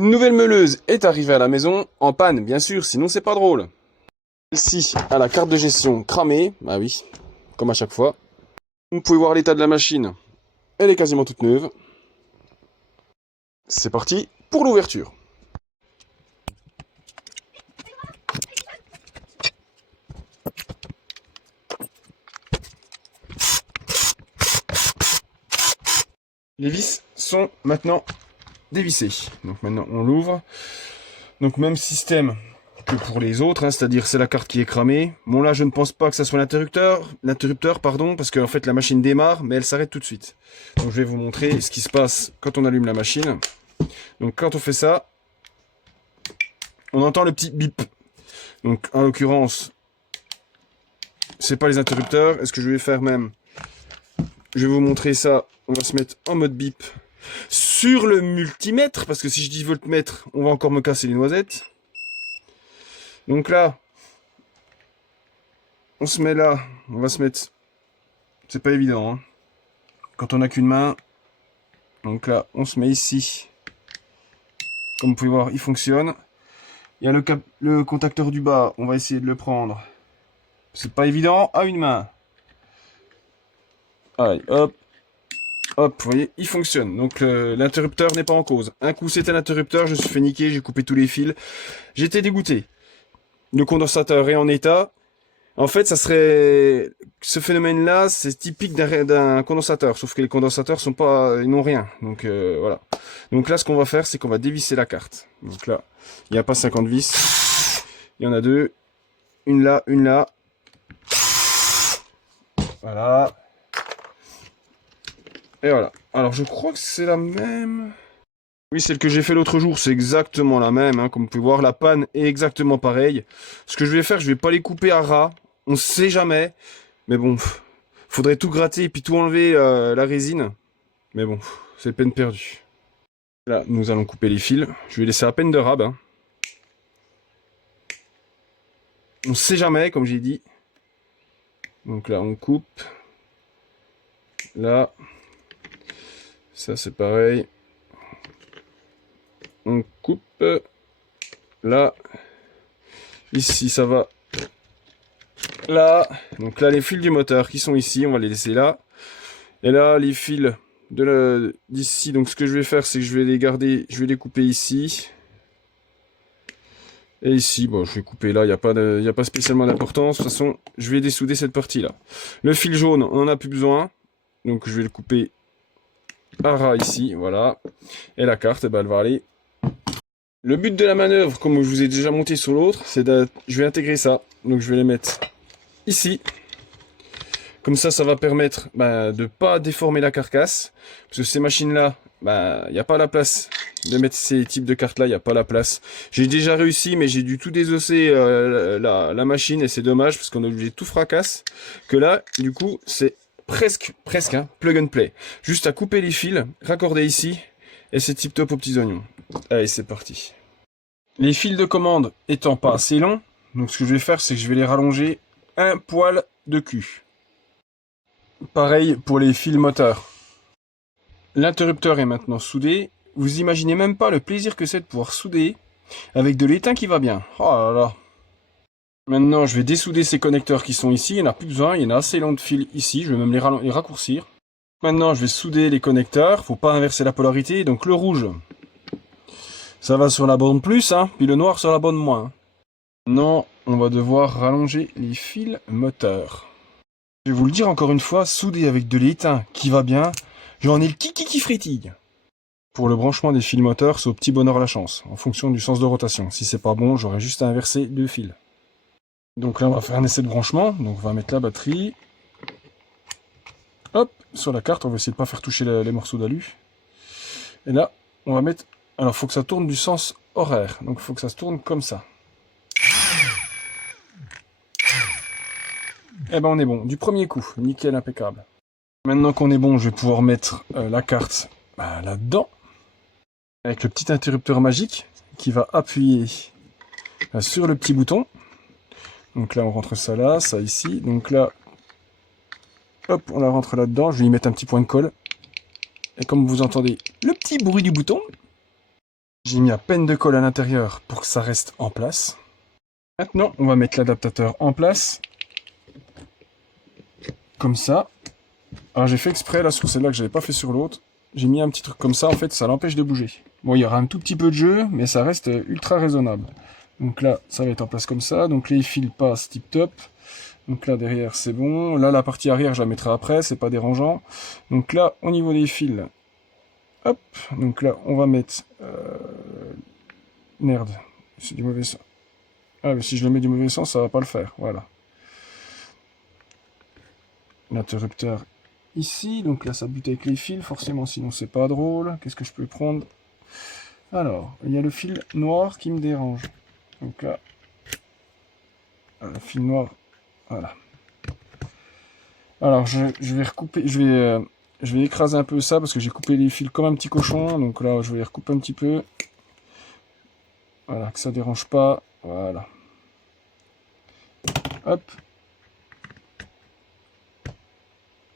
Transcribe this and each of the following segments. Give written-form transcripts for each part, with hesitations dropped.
Une nouvelle meuleuse est arrivée à la maison, en panne bien sûr, sinon c'est pas drôle. Ici, à la carte de gestion cramée, bah oui, comme à chaque fois. Vous pouvez voir l'état de la machine, elle est quasiment toute neuve. C'est parti pour l'ouverture. Les vis sont maintenant dévissées. Donc maintenant on l'ouvre. Donc même système que pour les autres, hein, c'est-à-dire c'est la carte qui est cramée. Bon là je ne pense pas que ça soit l'interrupteur pardon, parce qu'en fait la machine démarre mais elle s'arrête tout de suite. Donc je vais vous montrer ce qui se passe quand on allume la machine. Donc quand on fait ça, on entend le petit bip. Donc en l'occurrence, c'est pas les interrupteurs. Est-ce que je vais faire même? Je vais vous montrer ça. On va se mettre en mode bip sur le multimètre, parce que si je dis voltmètre, on va encore me casser les noisettes. Donc là, on se met là, on va se mettre... C'est pas évident, hein. Quand on n'a qu'une main. Donc là, on se met ici. Comme vous pouvez voir, il fonctionne. Il y a le contacteur du bas, on va essayer de le prendre. C'est pas évident à une main. Allez, hop. Hop, vous voyez, il fonctionne. Donc l'interrupteur n'est pas en cause. Un coup c'était l'interrupteur, je me suis fait niquer, j'ai coupé tous les fils. J'étais dégoûté. Le condensateur est en état. En fait, ça serait... Ce phénomène-là, c'est typique d'un condensateur. Sauf que les condensateurs sont pas... Ils n'ont rien. Donc voilà. Donc là, ce qu'on va faire, c'est qu'on va dévisser la carte. Donc là, il n'y a pas 50 vis. Il y en a deux. Une là, une là. Voilà. Et voilà. Alors, je crois que c'est la même... Oui, celle que j'ai fait l'autre jour, c'est exactement la même. Hein. Comme vous pouvez voir, la panne est exactement pareille. Ce que je vais faire, je vais pas les couper à ras. On sait jamais. Mais bon, faudrait tout gratter et puis tout enlever la résine. Mais bon, c'est peine perdue. Là, nous allons couper les fils. Je vais laisser à peine de rab. Hein. On sait jamais, comme j'ai dit. Donc là, on coupe. Là. Ça, c'est pareil. On coupe. Là. Ici, ça va. Là. Donc là, les fils du moteur qui sont ici, on va les laisser là. Et là, les fils d'ici. Donc ce que je vais faire, c'est que je vais les garder. Je vais les couper ici. Et ici, bon, je vais couper là, il n'y a pas spécialement d'importance. De toute façon, je vais dessouder cette partie-là. Le fil jaune, on n'en a plus besoin. Donc je vais le couper à ras ici, voilà. Et la carte, eh ben, elle va aller. Le but de la manœuvre, comme je vous ai déjà monté sur l'autre, c'est je vais intégrer ça. Donc je vais les mettre ici. Comme ça va permettre de ne pas déformer la carcasse. Parce que ces machines-là, il n'y a pas la place de mettre ces types de cartes-là, il n'y a pas la place. J'ai déjà réussi, mais j'ai dû tout désosser la machine, et c'est dommage, parce qu'on a obligé de tout fracasse. Que là, du coup, c'est presque, hein, plug and play. Juste à couper les fils, raccorder ici, et c'est tip top aux petits oignons. Allez, c'est parti. Les fils de commande étant pas assez longs, donc ce que je vais faire, c'est que je vais les rallonger un poil de cul. Pareil pour les fils moteurs. L'interrupteur est maintenant soudé. Vous imaginez même pas le plaisir que c'est de pouvoir souder avec de l'étain qui va bien. Oh là là. Maintenant, je vais dessouder ces connecteurs qui sont ici. Il n'y en a plus besoin. Il y en a assez long de fil ici. Je vais même les raccourcir. Maintenant, je vais souder les connecteurs. Faut pas inverser la polarité. Donc le rouge, ça va sur la bande plus, hein, puis le noir sur la bande moins. Maintenant, on va devoir rallonger les fils moteurs. Je vais vous le dire encore une fois, souder avec de l'étain qui va bien, j'en ai le kiki qui frétille. Pour le branchement des fils moteurs, c'est au petit bonheur la chance, en fonction du sens de rotation. Si c'est pas bon, j'aurai juste à inverser deux fils. Donc là, on va faire un essai de branchement. Donc on va mettre la batterie. Hop, sur la carte, on va essayer de pas faire toucher les morceaux d'alu. Et là, on va mettre... Alors, il faut que ça tourne du sens horaire. Donc il faut que ça se tourne comme ça. Eh ben on est bon, du premier coup, nickel, impeccable. Maintenant qu'on est bon, je vais pouvoir mettre la carte là-dedans, avec le petit interrupteur magique qui va appuyer sur le petit bouton. Donc là on rentre ça ici, donc là, hop, on la rentre là-dedans, je vais y mettre un petit point de colle. Et comme vous entendez le petit bruit du bouton, J'ai mis à peine de colle à l'intérieur pour que ça reste en place. Maintenant, on va mettre l'adaptateur en place. Comme ça. Alors j'ai fait exprès là sur celle-là que j'avais pas fait sur l'autre. J'ai mis un petit truc comme ça, en fait, ça l'empêche de bouger. Bon, il y aura un tout petit peu de jeu, mais ça reste ultra raisonnable. Donc là, ça va être en place comme ça. Donc les fils passent tip top. Donc là, derrière, c'est bon. Là, la partie arrière, je la mettrai après, c'est pas dérangeant. Donc là, au niveau des fils, hop. Donc là, on va mettre... Merde, c'est du mauvais sens. Ah, mais si je le mets du mauvais sens, ça va pas le faire. Voilà. L'interrupteur ici. Donc là, ça bute avec les fils, forcément, sinon c'est pas drôle. Qu'est-ce que je peux prendre? Alors, il y a le fil noir qui me dérange. Donc là, le fil noir, voilà. Alors, je vais recouper, je vais écraser un peu ça parce que j'ai coupé les fils comme un petit cochon. Donc là, je vais les recouper un petit peu. Voilà, que ça dérange pas. Voilà. Hop.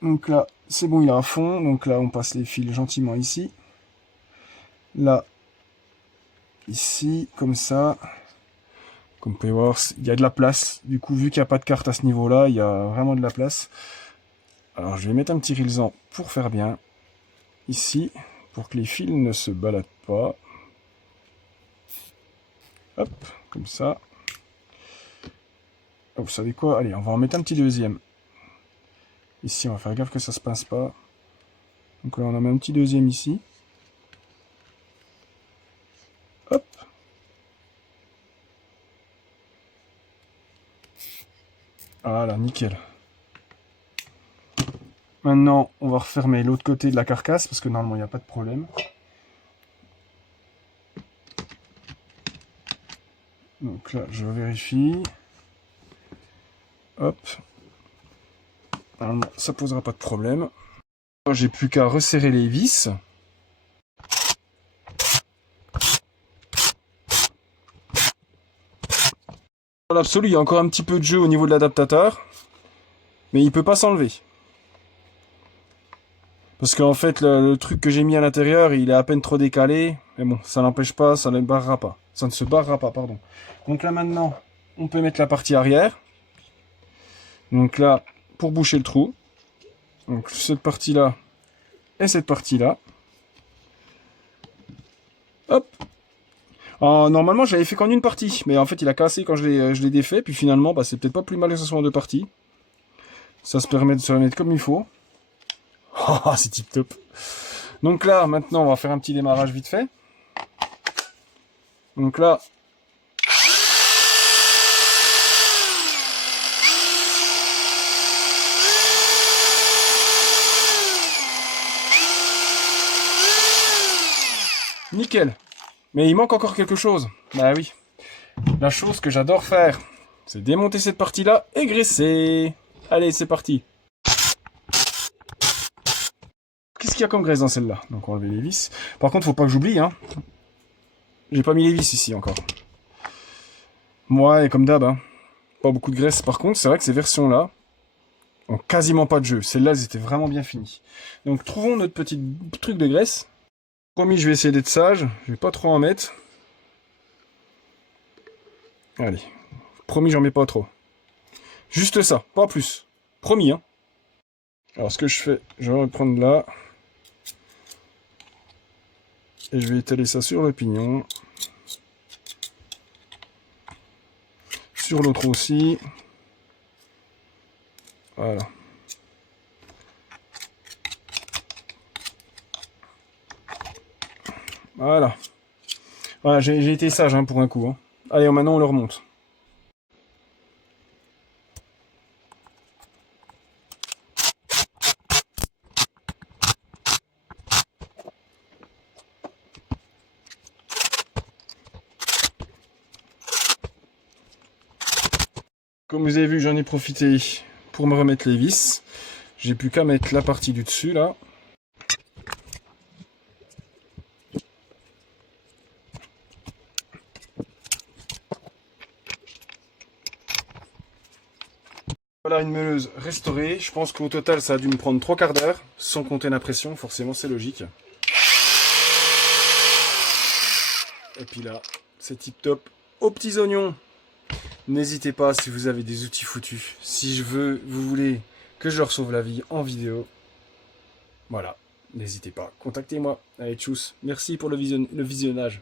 Donc là, c'est bon, il est à fond. Donc là, on passe les fils gentiment ici. Là, ici, comme ça. Comme vous pouvez voir, il y a de la place. Du coup, vu qu'il n'y a pas de carte à ce niveau-là, il y a vraiment de la place. Alors, je vais mettre un petit rilsan pour faire bien. Ici, pour que les fils ne se baladent pas. Hop, comme ça. Oh, vous savez quoi? Allez, on va en mettre un petit deuxième. Ici, on va faire gaffe que ça se pince pas. Donc là, on en met un petit deuxième ici. Hop. Voilà, nickel. Maintenant, on va refermer l'autre côté de la carcasse, parce que normalement, il n'y a pas de problème. Donc là, je vérifie. Hop. Normalement, ça posera pas de problème. J'ai plus qu'à resserrer les vis. Dans l'absolu, il y a encore un petit peu de jeu au niveau de l'adaptateur. Mais il peut pas s'enlever. Parce qu'en fait, le truc que j'ai mis à l'intérieur, il est à peine trop décalé. Mais bon, ça n'empêche pas, ça ne barrera pas. Ça ne se barrera pas, pardon. Donc là, maintenant, on peut mettre la partie arrière. Donc là, pour boucher le trou. Donc cette partie-là et cette partie-là. Hop. Alors, normalement, j'avais fait qu'en une partie. Mais en fait, il a cassé quand je l'ai défait. Puis finalement, bah, c'est peut-être pas plus mal que ce soit en deux parties. Ça se permet de se remettre comme il faut. Oh, c'est tip top. Donc là, maintenant, on va faire un petit démarrage vite fait. Donc là, nickel. Mais il manque encore quelque chose. Bah oui. La chose que j'adore faire, c'est démonter cette partie-là et graisser. Allez, c'est parti. Qu'est-ce qu'il y a comme graisse dans celle-là? Donc on va enlever les vis. Par contre, faut pas que j'oublie, hein. J'ai pas mis les vis ici encore. Moi, et comme d'hab, hein. Pas beaucoup de graisse. Par contre, c'est vrai que ces versions-là ont quasiment pas de jeu. Celles-là, elles étaient vraiment bien finies. Donc trouvons notre petit truc de graisse. Promis, je vais essayer d'être sage. Je vais pas trop en mettre. Allez. Promis, j'en mets pas trop. Juste ça, pas plus. Promis, hein. Alors, ce que je fais, je vais reprendre là. Et je vais étaler ça sur le pignon. Sur l'autre aussi. Voilà. Voilà. Voilà, j'ai été sage hein, pour un coup. Hein. Allez, maintenant on le remonte. Comme vous avez vu, j'en ai profité pour me remettre les vis. J'ai plus qu'à mettre la partie du dessus là. Voilà une meuleuse restaurée. Je pense qu'au total ça a dû me prendre 3 quarts d'heure, sans compter la pression, forcément c'est logique. Et puis là, c'est tip top aux petits oignons. N'hésitez pas si vous avez des outils foutus. Si vous voulez que je leur sauve la vie en vidéo, voilà, n'hésitez pas, contactez-moi. Allez, tchuss. Merci pour le visionnage.